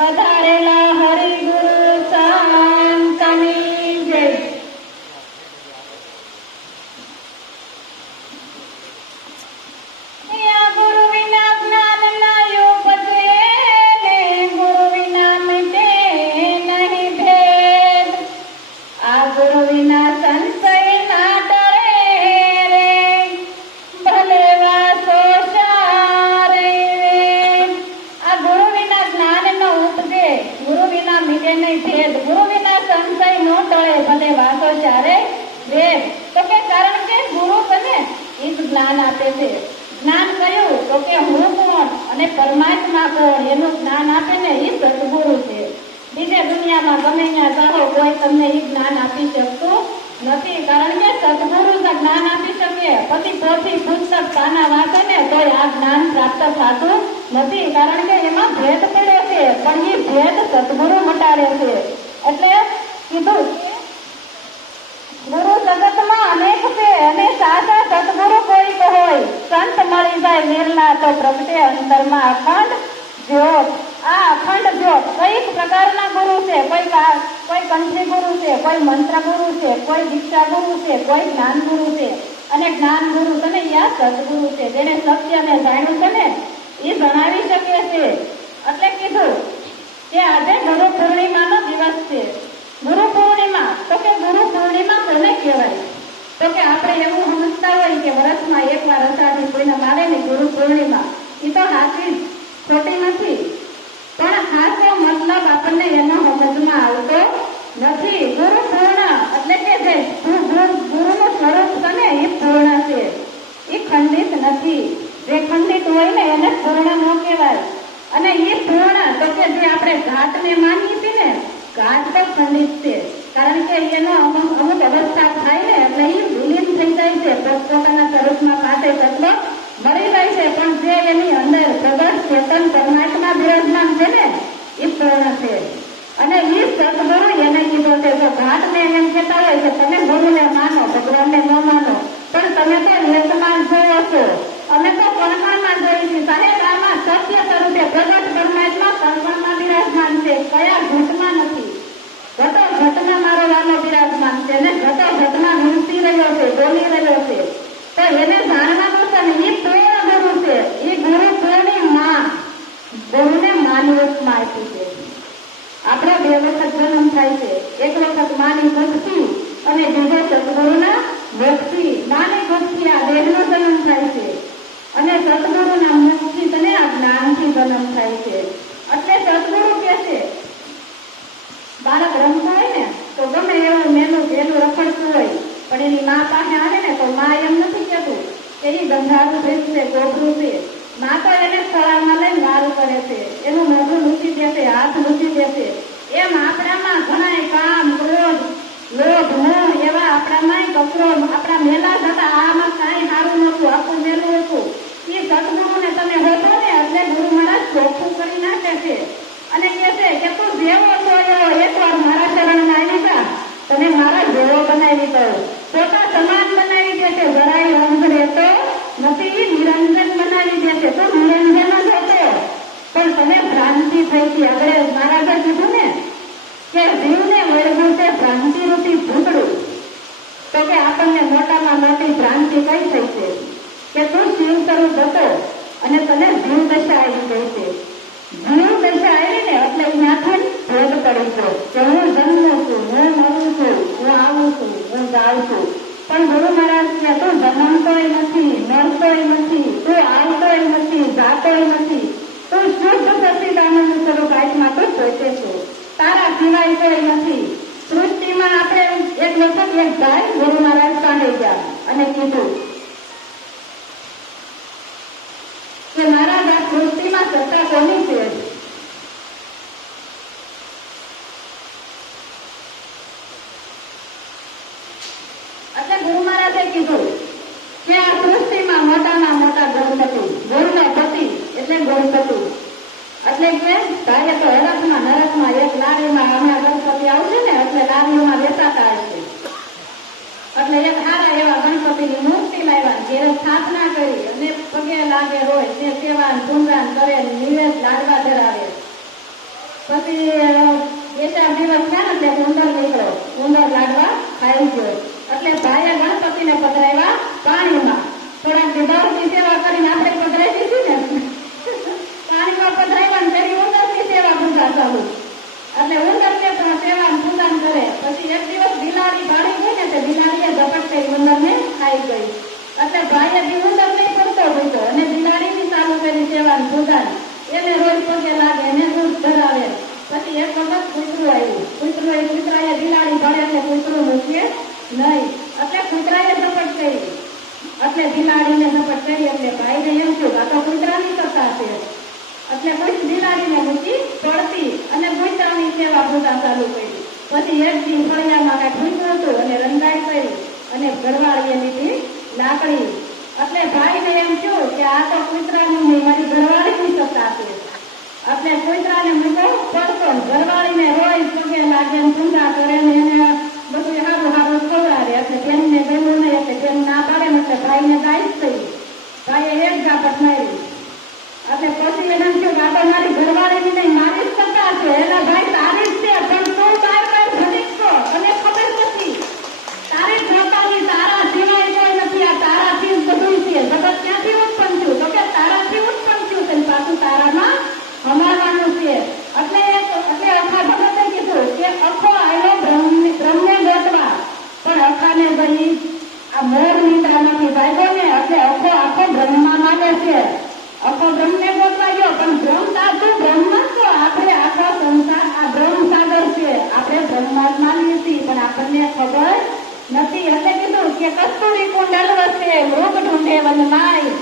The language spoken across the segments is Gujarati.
પધારેલા હરિગુરુ સંતની જય. ગુરુ વિના જ્ઞાન ના યુગ છે ને ગુરુ વિના મિટે નહીં ભેદ. આ ગુરુ વિના સંશય ના ડરે રે ભલે વાસો સારે. આ ગુરુ વિના જ્ઞાન નો ઉપજે, ગુરુ વિના મિટે નહીં ભેદ, ગુરુ વિના સંશય નો ટળે ભલે વાસો ચારે વેદ. તો કે કારણ કે ગુરુ બને એ જ્ઞાન આપે છે. જ્ઞાન કયું? તો કે હું કોણ અને પરમાત્મા કોણ એનું જ્ઞાન આપે ને એ સદગુરુ છે. બીજે દુનિયામાં ગમે ત્યાં જાઓ કોઈ તમને એ જ્ઞાન આપી શકતું નથી, કારણ કે સદગુરુ જ્ઞાન આપી શકે. પછી પોથી પુસ્તક પાના વાંચે ને તો આ જ્ઞાન પ્રાપ્ત થતું નથી, કારણ કે એમાં ભેદ પડ્યો છે, પણ એ ભેદ સદગુરુ મટાડે છે. એટલે કીધું ગુરુ જગતમાં અનેક છે અને સાચા સદગુરુ કોઈક હોય. સંત મળી જાય નિર્લા તો પ્રગટે અંતરમાં અખંડ જ્યોત. આ અખંડ જ્યોત કઈક પ્રકારના ગુરુ છે? કોઈ કંઠી ગુરુ છે, કોઈ મંત્ર ગુરુ છે, કોઈ દીક્ષા ગુરુ છે, કોઈ જ્ઞાન ગુરુ છે. અને જ્ઞાન ગુરુ છે ને યા સદગુરુ છે, જેને સત્યને જાણ્યું છે ને એ જણાવી શકે છે. એટલે કીધું કે આજે ગુરુ પૂર્ણિમાનો દિવસ છે. ગુરુ પૂર્ણિમા તો કે ગુરુ પૂર્ણિમા કોને કહેવાય? તો કે આપણે એવું સમજતા હોય કે વર્ષમાં એકવાર અષાઢી પૂનમ આવે ને ગુરુ પૂર્ણિમા, એ તો સાચી ખોટી નથી, પણ ખાસ મતલબ આપણને એનો સમજમાં આવતો નથી. ગુરુ પૂર્ણ એટલે કે જે ગુરુનું સ્વરૂપ છે ને એ પૂર્ણ છે, એ ખંડિત નથી. જે ખંડિત હોય ને એને પૂર્ણ ન કહેવાય. અને એ પૂર્ણ તો કે જે આપણે ઘાટને માનીએ છીએ ને, ઘાટ તો ખંડિત છે, કારણ કે એનો અમુક અવસ્થા થાય ને એટલે એ વિલીન થઈ જાય છે, પોતપોતાના સ્વરૂપમાં પાસે તત્વ મળી જાય છે. પણ જે એની અંદર પ્રગટ ચેતન પરમાત્મા બિરાજમાન છે ને એ પૂર્ણ છે. અને એ સદગુરુ એને કીધો છે. જો ઘાટને એમ કહેતા હોય કે તમે ગુરુને માનો, ભગવાનને ન માનો, પણ તમે તો લેખમાં જોયો છો, અમે તો પરમાત્મા જોઈ છે. સાહેબ આમાં સત્ય સ્વરૂપે પ્રગટ પરમાત્મા પરમાત્મા બિરાજમાન છે, કયા ઘટમાં નથી. ઘટો ઘટમાં મારો વાલો બિરાજમાન છે અને ઘટો ઘટમાં વિનંતી રહ્યો છે, બોલી રહ્યો છે. તો એને જાણવાનું છે ને એ પૂર્ણ ગુરુ છે. એ ગુરુ પૂર્ણિમા ગુરુને માનવતમાં આપી છે. આપણો 2 વખત જન્મ થાય છે. એક વખત માની ભક્તિ અને બીજો સદગુરુના ભક્તિ. માની ભક્તિ આ દેહનો જન્મ થાય છે અને સદગુરુના મુક્તિ અને આ જ્ઞાનથી જન્મ થાય છે. એટલે સદગુરુ કે છે બાળક રમતું હોય ને તો ગમે એવું મેલું રખડતું હોય, પણ એની મા પાસે આવે ને તો મા એમ નથી કહેતું કે એ ગંધારું ભેજ છે, ગોબરું છે. મા તો એને ખોળામાં લઈને વારું કરે છે, એનું મોઢું લૂછી દેશે, હાથ લૂછી દેશે. એમ આપણામાં ઘણા કામ, ક્રોધ, લોભ, મોહ એવા આપણામાં કચરો આપણા મેલા જતા આમાં કાંઈ સારું નતું, આખું મેલું હતું. એ સદગુરુને તમે હોતો ને એટલે ગુરુ મહારાજ ચોખ્ખું કરી નાખે છે અને કહે છે કે તું જેવો છો એવો એકવાર મારા શરણમાં આવી જા, તને મારા જેવો બનાવી દઉં. પોતા સમાન બનાવી દે છે, જરાય રંગ રહેતો નથી, નિરંજન બનાવી દે છે. તો નિરંજન જ હતો, પણ તમે ભ્રાંતિ થઈ છે. આગળ મહારાજે કીધું ને કે જીવને વળગું છે ભ્રાંતિ રૂપી ભૂતડું. તો કે આપણને મોટામાં મોટી ભ્રાંતિ કઈ થઈ છે કે તું શિવ સ્વરૂપ હતો અને તને જીવ દશા આવી ગઈ છે. જીવ દશા આવી ને એટલે ત્યાંથી ભેદ પડી ગયો કે હું જન્મું છું, હું મરું છું, હું આવું છું, હું જાઉં છું. પણ ગુરુ મહારાજ કે તું જન્મતોય નથી, મરતોય નથી, તું આવતોય નથી, જાતોય નથી, તું શુદ્ધ સચ્ચિદાનંદ સ્વરૂપ આત્મા તું પોતે છું, તારા સિવાય કોઈ નથી. સૃષ્ટિમાં આપણે એક વખત એક ભાઈ ગુરુ મહારાજ પાસે ગયા અને કીધું કે મહારાજ આ સૃષ્ટિમાં સત્તા કોની છે? એટલે ગુરુ મહારાજે કીધું કે આ સૃષ્ટિમાં મોટામાં મોટા ગણપતિ, ગુરુનો પતિ એટલે ગણપતિ. એટલે કે તારે તો હરકમાં નરકમાં એક લારીમાં હમણાં ગણપતિ આવશે ને એટલે લારીઓમાં વેચાતા હશે. એટલે એક સારા એવા ગણપતિની મૂર્તિ લાવ્યા, ઘેરે સ્થાપના કરી અને પગે લાગે રોય તે સેવાન પૂંજાન કરે, નિવેદ લાડવા ધરાવે. પછી 2-4 દિવસ થયા ને એટલે ઉંદર નીકળ્યો. ઉંદર લાડવા ખાઈ ગયો. એટલે ભાઈએ ગણપતિને પધરાવ્યા પાણીમાં. થોડાક દિવસની સેવા કરીને આપણે પધરાવી દીધી ને પાણીમાં પધરાવ્યા ને તેની ઉંદરની સેવા પૂજા ચાલુ. એટલે ઉંદરને પણ સેવા પૂજન કરે. પછી એક દિવસ બિલાડી ભાળી ગઈ ને તે બિલાડીએ ઝપટ કરી ઉંદરને ખાઈ ગઈ. એટલે ભાઈએ બી ઉંદર નહીં કરતો હતો અને બિલાડી બી ચાલુ કરી સેવા પૂજન. એને રોજ પગે લાગે, એને દૂધ ધરાવે. પછી એક વખત કૂતરું આવ્યું. કૂતરાએ બિલાડી ભળે એટલે કૂતરું મૂકીએ નહીં. એટલે કૂતરાએ ઝપટ કરી. એટલે બિલાડીને ઝપટ કરી. એટલે ભાઈને એમ થયું આ તો કૂતરાની કથા છે. એટલે કોઈ બિલાડીને મૂકી પડતી અને કૂતરાની સેવા પૂજા ચાલુ કરી. પછી એક દી ફળિયામાં કાંઈ ભૂખ્યું હતું અને રંગાઈ કરી અને ઘરવાળીએ લીધી લાકડી. એટલે ભાઈને એમ થયું કે આ તો કૂતરાનું નહીં, મારી ઘરવાળીની સત્તા છે. એટલે કૂતરાને મૂકો પડતો. ઘરવાળીને રોજ પગે લાગે, પૂજા કરે ને એને બધું સારું સારું ખવડાવે. એટલે બેનને ગયું નહીં એટલે બેન ના પાડે ને એટલે ભાઈને ગાઈશ થઈ. ભાઈએ એક ઝાપટ મારી. એટલે પછી એને થયું કે આ તો મારી ઘરવાળીની નહીં, મારી જ સત્તા છે. એટલે ભાઈ તારી જ છે, પણ તું બાર ભણી છો અને ખબર નથી તારી પોતાની તારા સિવાય કોઈ નથી. આ તારાથી જ બધું છે. જગત ક્યાંથી ઉત્પન્ન થયું? તો કે તારાથી ઉત્પન્ન થયું છે. પાછું તારામાં અમારવાનું છે. એટલે અખા ભગતે કીધું કે અખો આવ્યો બ્રહ્મને ગોતવા, પણ અખાને ગઈ આ મોર નિંદ્રામાંથી ભાગ્યો ને. એટલે અખો આખો બ્રહ્મમાં માગે છે. અખો બ્રહ્મને ગોતવા ગયો, પણ બ્રહ્મ તાતું બ્રહ્મ તો આપણે આખો સંસાર આ બ્રહ્મ સાગર છે. આપણે બ્રહ્મમાં માનીએ છીએ પણ આપણને ખબર નથી. એટલે કીધું કે કસ્તુરી કુંડલ વસે મૃગ ઢૂંઢે વનમાય,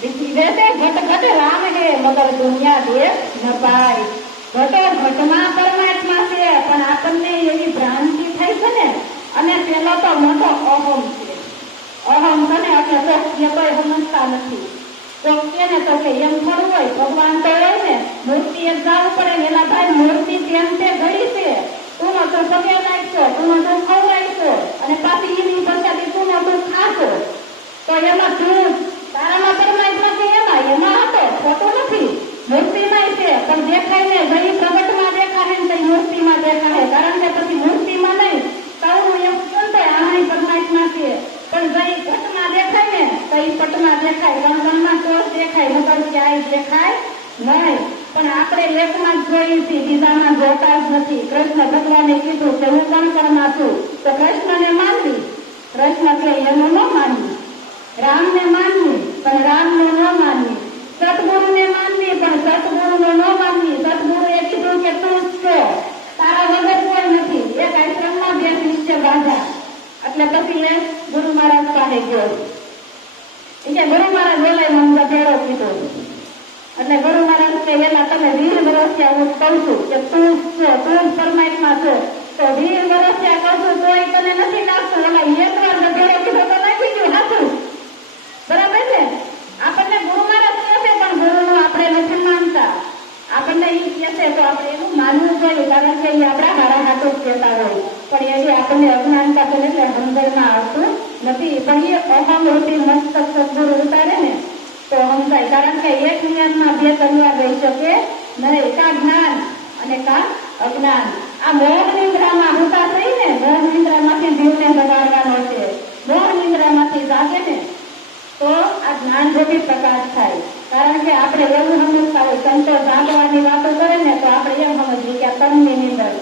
વૈસે ઘટ ઘટ રામ હે મગર દુનિયા દેખ ન પાય. ઘટો ઘટમાં પરમાત્મા છે, પણ આપણને એવી ભ્રાંતિ થઈ છે ને. અને પેલો તો મોટો અહમ છે. અહમ છે ને એટલે તો એ કોઈ સમજતા નથી. તો કેને તો કે એમ થોડું હોય, ભગવાન તો હોય ને, મૂર્તિ એ જવું પડે ને. એલા ભાઈ મૂર્તિ તેમ તે ઘડી છે. તું નો તું પગે લાગશો, તું નો તું ખવડાવશો અને પાછી એની પંચાયતી તું નો તું ખાશો. તો એમાં તું તારામાં પરમાત્મા છે, એમાં હતો, ખોટું નથી. મૂર્તિમાં છે પણ દેખાય ને જઈ પ્રગટમાં દેખાય ને તઈ મૂર્તિમાં દેખાય. કારણ કે પછી મૂર્તિમાં નહીં તારું એમ તો આમાં પરમાત્મા છે, પણ જઈ ઘટમાં દેખાય ને તઈ પટમાં દેખાય. ગણગણમાં કોષ દેખાય, નકર ક્યાંય દેખાય નહીં. પણ આપણે એકમાં જ જોઈએ છીએ, બીજામાં જોતા જ નથી. કૃષ્ણ ભગવાને કીધું કે હું કણકણમાં છું, તો કૃષ્ણને માનવી. કૃષ્ણ કે એનું ન માનવી. રામને માનવી પણ રામને ન માનવી. સદગુરુને માનવી પણ સદગુરુને ન માનવી. સદગુરુએ કીધું કે તું જ છો, તારા વગર કોઈ નથી. એક આશ્રમમાં 2 શિષ્ય બાંધા. એટલે પછી એ ગુરુ મહારાજ પાસે ગયો. એટલે ગુરુ મહારાજ બોલાય મને ભેળો કીધો. એટલે ગુરુ મહારાજ કે એલા તમે 20 વર્ષથી હું કહું છું કે તું જ છો, તું જ પરમાત્મા છો. તો 20 વર્ષથી કહું છું તોય તને નથી લાગતું. એટલે એક વાર ભેળો કીધો તો નાખી ગયું હાથું. બરાબર છે. આપણને ગુરુ મહારાજ કહે છે પણ ગુરુનું આપણે નથી માનતા. આપણને એ કહે છે તો આપણે એનું માનવું જોઈએ, કારણ કે એ આપણા હારા હાથો જ કહેતા હોય. પણ એવી આપણને અજ્ઞાનતા છે એટલે સમજણમાં આવતું નથી. પણ એ અહમરૂપી મસ્તક સદગુરુ ઉતારે ને તો સમજાય. કારણ કે એક જ્ઞાનમાં 2 કન્યા રહી શકે નહીં. કા જ્ઞાન અને કા અજ્ઞાન. આ મોહ નિંદ્રામાં હોતા થઈ ને, મોહ નિંદ્રામાંથી જીવને બગાડવાનો છે. મોહ નિંદ્રામાંથી જાગે ને તો આ જ્ઞાન રૂપી પ્રકાશ થાય. કારણ કે આપણે એવું સમજતા હોય, સંતો જાગવાની વાતો કરે ને તો આપણે એમ સમજીએ કે આ તનની નીંદર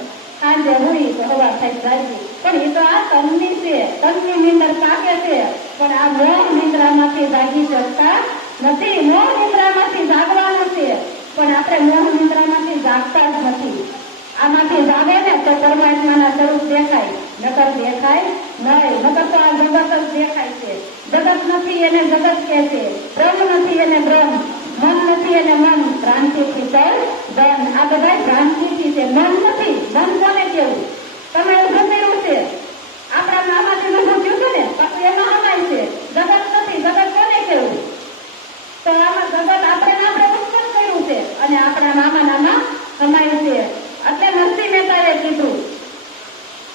સાંજે હુઈ તો હવા થઈ જાગી. પણ એ તો આ તનની છે, તનની નીંદર પાકે છે. પણ આ મોહ નિંદ્રામાંથી જાગી શકતા નથી. મોહ નિંદ્રામાંથી જાગવાનું છે પણ આપણે મોહ નિંદ્રામાંથી જાગતા જ નથી. આમાંથી જાગે ને તો પરમાત્માના સ્વરૂપ દેખાય, નકર દેખાય નહીં. નકર તો આ જગત જ દેખાય છે. જગત નથી એને જગત કહે છે, બ્રહ્મ નથી એને બ્રહ્મ, મન નથી એને મન. ભ્રાંતિથી તર ધન. આ બધા ભ્રાંતિથી છે, મન નથી. મન કોને કેવું? તમે એવું ગમેલું છે આપણા નામાથી બધું થયું છે ને પછી એમાં હમાય છે. જગત નથી, જગત કોને કેવું? તો આમાં જગત આપણે ઉત્પન્ન કર્યું છે અને આપણા નામાં હમાય છે. એટલે નરસિંહ મહેતાએ કીધું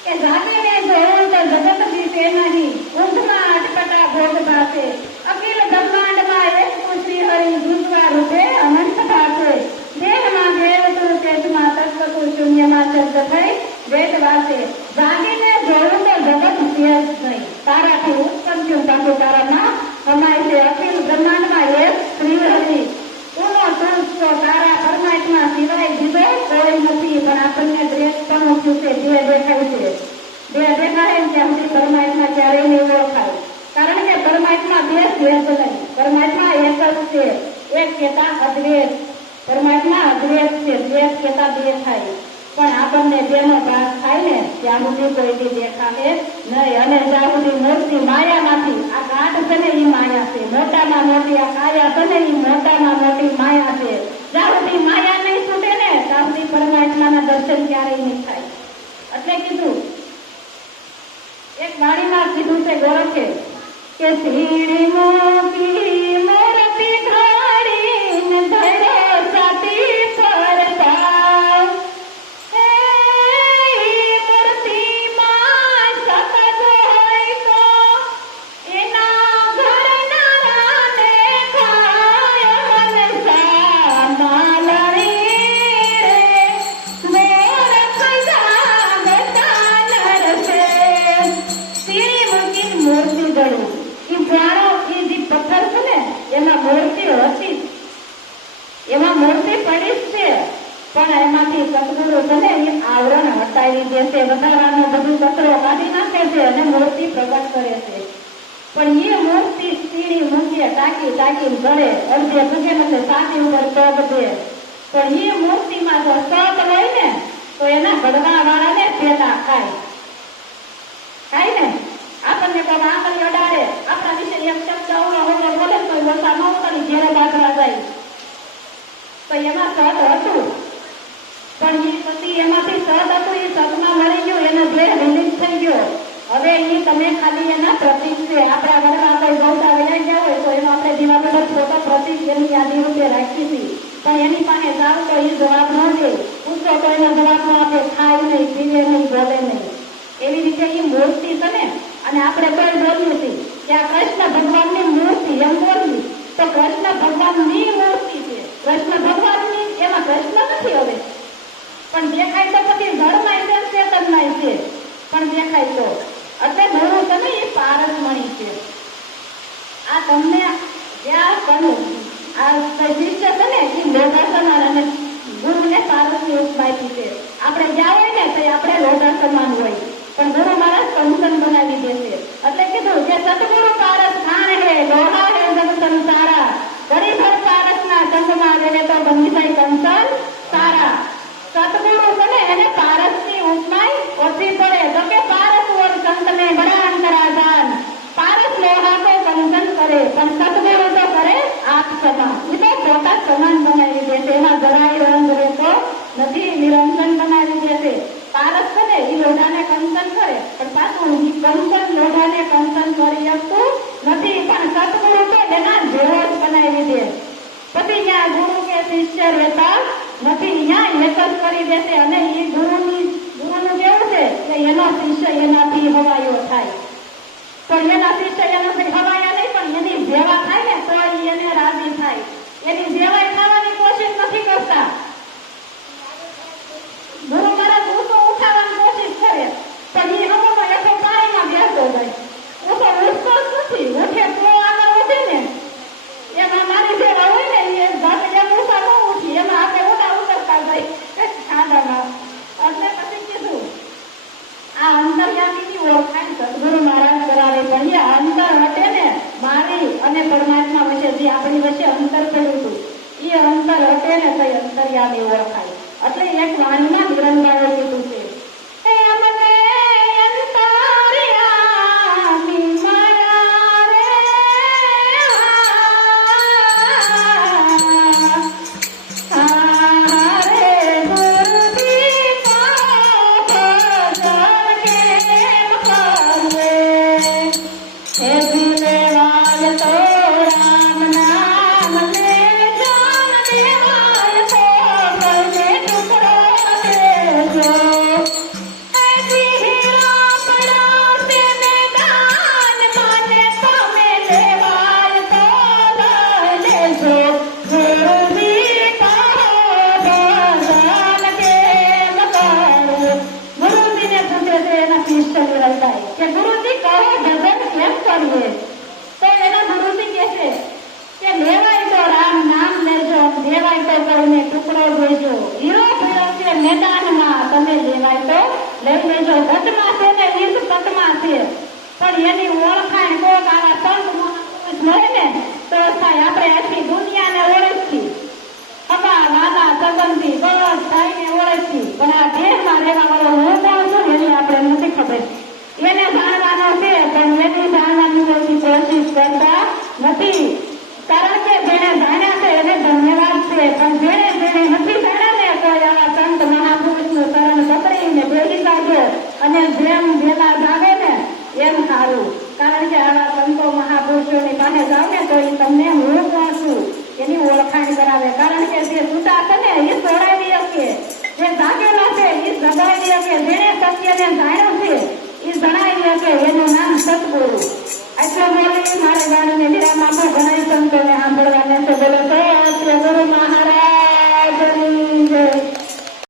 કે જાગીને જોયું તો જગત દિશે નહીં, ઊંઘમાં અટપટા ભોગ ભાસે. અખિલ બ્રહ્માંડમાં એક શ્રી હરિ દુર્વા રૂપે અનંત ભાસે. દેહમાં દેવ તું તેજમાં તત્વ દેવતા દેખાય, પણ આપણને બેનો ભાગ થાય ને ત્યાં સુધી કોઈ દી દેખાશે નહીં. અને જ્યાં સુધી મૂર્તિ માયામાંથી, આ ગાંઠ છે ને એ માયા છે, મોટામાં મોટી આ કાયા છે ને એ મોટામાં મોટી માયા છે. જ્યાં સુધી માયા નહીં છૂટે ને ત્યાં સુધી પરમાત્માના દર્શન ક્યારેય નહીં થાય. એટલે કીધું, એક વાણીમાં કીધું છે ગોરખે કે સીડી મોટી મૂર્તિ ઘડીને ધરો સાથી ફરતા, હે મૂર્તિમાં સતત હોય તો એના ઘરના રાને ખાય હંસા માલણી રે મોર ખજાગતા નરસે. સીડી મૂકીને મૂર્તિ ગળું એ જાણો, એ જે પથ્થર છે ને એમાં મૂર્તિ હતી, એમાં મૂર્તિ પડી જ છે, પણ એમાંથી સદગુરુ છે ને એ આવરણ હટાવી દેશે, વધારાનો બધું કચરો કાઢી નાખે છે અને મૂર્તિ પ્રગટ કરે છે. પણ એ મૂર્તિ સીડી મૂકીએ ટાંકી ટાંકીને ગળે અડધે ભૂગે એટલે સાથી ઉપર પગ દે, પણ એ મૂર્તિમાં જો સત હોય ને તો એના ગળવા વાળાને પેલા ખાય ને. આપણને કોઈ આંગળી અડાડે, આપણા વિશે એક શબ્દ અવળો હોવો બોલે તો વસા ન ઉતરી ઘેરે બાજરા જાય, તો એમાં સત હતું. પણ એ પછી એમાંથી સત હતું, એ સતમાં મળી ગયું, એનો દેહ વિલીન થઈ ગયો. હવે એ તમે ખાલી એના પ્રતીક છે. આપણા ઘરમાં કોઈ ગૌતા વૈયા ગયા હોય તો એનો આપણે દિવાલ પર ફોટો પ્રતીક એની યાદી રૂપે રાખી હતી, પણ એની પાસે જાવ તો એ જવાબ ન દે, પૂછો તો એનો જવાબ ન આપે, ખાય નહીં, પીવે નહીં, બોલે નહીં. એવી રીતે એ મૂર્તિ છે ને. અને આપણે કોઈ બોલ્યું હતી કે આ કૃષ્ણ ભગવાનની મૂર્તિ એમ બોલ્યું, તો કૃષ્ણ ભગવાનની મૂર્તિ છે. કૃષ્ણ ભગવાનની, એમાં કૃષ્ણ નથી હવે, પણ દેખાય તો પછી જળમાં છે, ચેતનમાં છે, પણ દેખાય તો. એટલે ગુરુ છે ને એ પારસમણી છે. આ તમને જ્યાં કનું આ શિષ્ય છે ને એ લોઢા અને ગુરુને પારસની ઉપમા આપી છે. આપણે જ્યાં હોય ને તો આપણે લોઢા સમાન હોય, પણ ગુરુ મહારાજ કંચન બનાવી દેશે. એટલે કીધું કે સતગુરુ પારસ ખાણ હે લોહા હે જગ સંસારા, ગરીબ પારસના સંગમાં રહે તો બની જાય કંચન સારા. સતગુરુ બને એને પારસની ઉપમાય ઓછી પડે, તો કે પારસ ઓર સંત ને બડા અંતરા જાન. પારસ લોહા તો કંચન કરે, પણ સતગુરુ તો કરે આપ સમાન. એ તો પોતા સમાન બનાવી દેશે, એમાં જરાય રંગ રહેતો નથી, નિરંજન બનાવી દેશે. પારસ કરે એ લોઢાને કંચન કરે, પણ પાછું કંચન લોઢાને કંચન કરી શકતું નથી, પણ સતગુરુ તો એના જેવો જ બનાવી દે. પછી ત્યાં ગુરુ કે શિષ્ય રહેતા નથી, ત્યાં એક જ કરી દેશે. અને એ ગુરુનું કેવું છે કે એનો શિષ્ય એનાથી હવાયો થાય, પણ એના શિષ્ય એનાથી હવાયા નહીં, પણ એની જેવા થાય ને તો એને રાજી થાય. એની જેવાય થવાની કોશિશ નથી કરતા. ગુરુ મહારાજ ઊંચો ઉઠાવવાની કોશિશ કરે, પણ એ હમણાં એટલો પાણીમાં બેસતો જાય, ઊંચો ઉઠતો જ નથી. ઉઠે તો આગળ વધે ને, એમાં મારી જેવા હોય ને એ ઘટ એમ ઊંચા ન ઉઠી, એમાં આપણે ઊંચા ઉતરતા જાય ખાડામાં. એટલે પછી કીધું આ અંતર્યામીની ઓળખાણ સદગુરુ મહારાજ કરાવે. પણ એ અંતર હટે ને મારી અને પરમાત્મા વચ્ચે જે આપણી વચ્ચે અંતર પડ્યું હતું એ અંતર હટે ને તો અંતર્યામી ઓળખાય. એટલે એક વાણીમાં નિરંજન કીધું છે, હે મને અંતર્યામી મારા રે હારે ગુરુજી કો ભજન કેમ કરે, હે દિલવાય તો રામ નામ લે જાન દેવાય તો મને ટુકડો દેજો, હે દિલા પડા તેને દાન માને તમે લેવાય તો લઈ લેજો, ગુરુજી કો ભજન કેમ કરું. ગુરુજીને પૂછે છે એના શિષ્ય નિરંતાય કે ગુરુજી કહો ભજન કેમ કરીએ? તો એના ગુરુજી કહે છે કે લેવાય તો રામ નામ લેજો, દેવાય તો કોઈને ટુકડો દેજો, હીરો પીળો છે મેદાનમાં તમે લેવાય તો લઈ લેજો. ઘટમાં છે ને ઈદ પટમાં છે, પણ એની ઓળખાણ કોક આવા સંત મહાપુરુષ મળે ને તો થાય. આપણે આખી દુનિયાને ઓળખી, હવા વાલા સંબંધી બસ થઈને જેમ વેલા જાગે ને એમ સારું. કારણ કે આવા સંતો મહાપુરુષોની પાસે જાવ ને તો એ તમને હું કોણ છું એની ઓળખાણ કરાવે. કારણ કે જે છૂટા છે ને એ સોડાવી શકે, જે જાગેલા છે એ જગાવી શકે, જેને સત્યને જાણ્યું છે એ જણાવી શકે. એનું નામ સતગુરુ. આટલો બોલી મારે ગાડીને વિરામ આપો. ઘણા સંતોને સાંભળવાને છે. બોલો સત્ય ગુરુ મહારાજ.